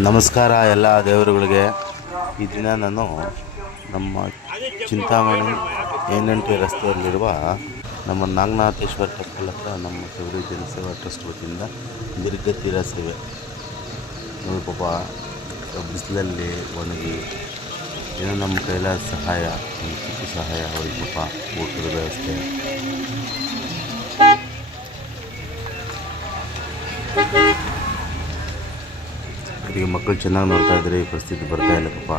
ನಮಸ್ಕಾರ ಎಲ್ಲ ದೇವರುಗಳಿಗೆ. ಈ ದಿನ ನಾನು ನಮ್ಮ ಚಿಂತಾಮಣಿ ಏನ್ ರಸ್ತೆಯಲ್ಲಿರುವ ನಮ್ಮ ನಾಗನಾಥೇಶ್ವರ ಟೆಂಪಲ್ ಹತ್ರ ನಮ್ಮ ಶಬರಿ ಜನಸೇವಾ ಟ್ರಸ್ಟ್ ವತಿಯಿಂದ ನಿರ್ಗತಿರ ಸೇವೆ ನೋಡಿ ಪಾಪ ಬಿಸಿಲಲ್ಲಿ ಒಣಗಿ ಏನೋ ನಮ್ಮ ಕೈಲಾದ ಸಹಾಯ, ಒಂದು ಚಿಕ್ಕ ಸಹಾಯ ಅವರಿಗೆ ಪಾಪ ಊಟದ ವ್ಯವಸ್ಥೆ. ಈಗ ಮಕ್ಕಳು ಚೆನ್ನಾಗಿ ನೋಡ್ತಾ ಇದ್ರೆ ಈ ಪರಿಸ್ಥಿತಿ ಬರ್ತಾ ಇಲ್ಲ ಪಾಪ.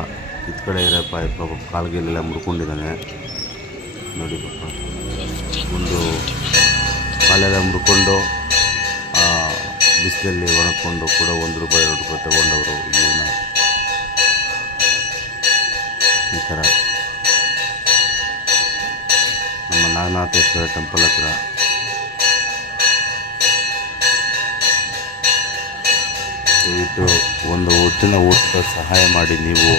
ಇತ್ತ ಕಡೆ ಇರೋ ಪಾಪ ಕಾಲ್ಗೆಲ್ಲ ಮುರ್ಕೊಂಡಿದ್ದಾನೆ ನೋಡಿ ಪಾಪ. ಒಂದು ಕಾಲೆಲ್ಲ ಮುರ್ಕೊಂಡು ಬಿಸಿಲಲ್ಲಿ ಒಣಕೊಂಡು ಕೂಡ ₹1 ₹2 ತಗೊಂಡವರು ಜೀವನ ಈ ಥರ ನಮ್ಮ ನಾಗನಾಥೇಶ್ವರ ಟೆಂಪಲ್ ಹತ್ರ. ದಯವಿಟ್ಟು ಒಂದು ಹೊತ್ತಿನ ಊಟದ ಸಹಾಯ ಮಾಡಿ. ನೀವು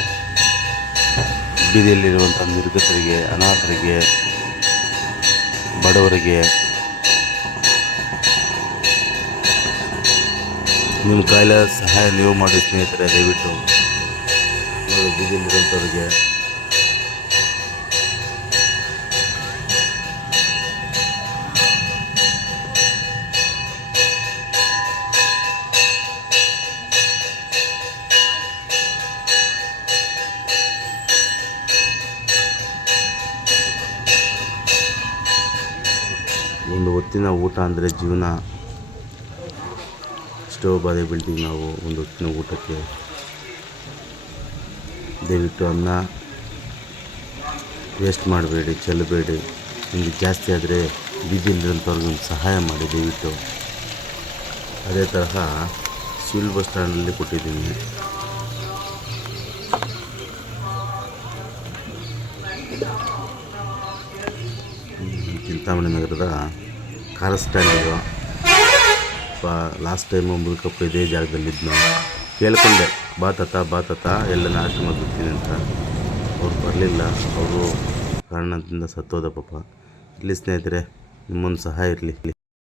ಬೀದಿಯಲ್ಲಿರುವಂಥ ನಿರ್ಗತರಿಗೆ, ಅನಾಥರಿಗೆ, ಬಡವರಿಗೆ ನಿಮ್ಮ ಕೈಲಾದ ಸಹಾಯ ನೀವು ಮಾಡಿ ಸ್ನೇಹಿತರೆ. ದಯವಿಟ್ಟು ಬೀದಿಯಲ್ಲಿರುವಂಥವ್ರಿಗೆ ಒಂದು ಹೊತ್ತಿನ ಊಟ ಅಂದರೆ ಜೀವನ. ಎಷ್ಟೋ ಬಾಧೆ ಬೀಳ್ತೀವಿ ನಾವು ಒಂದು ಹೊತ್ತಿನ ಊಟಕ್ಕೆ. ದಯವಿಟ್ಟು ಅನ್ನ ವೇಸ್ಟ್ ಮಾಡಬೇಡಿ, ಚೆಲ್ಲಬೇಡಿ. ನಿಮಗೆ ಜಾಸ್ತಿ ಆದರೆ ಬೀದಿಯಲ್ಲಿರೋಂಥವ್ರಿಗೆ ಒಂದು ಸಹಾಯ ಮಾಡಿ ದಯವಿಟ್ಟು. ಅದೇ ತರಹ ಸಿವಿಲ್ ಬಸ್ ಸ್ಟ್ಯಾಂಡಲ್ಲಿ ಕೊಟ್ಟಿದ್ದೀನಿ. ಚಿಂತಾಮಣಿ ನಗರದ ಕಾರ್ ಸ್ಟ್ಯಾಂಡ್ ಇದು. ಲಾಸ್ಟ್ ಟೈಮು ಮುಲ್ಕಪ್ಪ ಇದೇ ಜಾಗದಲ್ಲಿದ್ದು ಕೇಳ್ಕೊಂಡೆ, ಬಾ ತಾತ ಎಲ್ಲ ಆಶ್ರಮ ಬಿಡ್ತೀನಿ ಅಂತ. ಅವ್ರು ಬರಲಿಲ್ಲ. ಅವರು ಕಾರಣದಿಂದ ಸತ್ತೋದ ಪಾಪ. ಇಲ್ಲಿ ಸ್ನೇಹಿತರೆ, ನಿಮ್ಮೊಂದು ಸಹಾಯ ಇರಲಿ.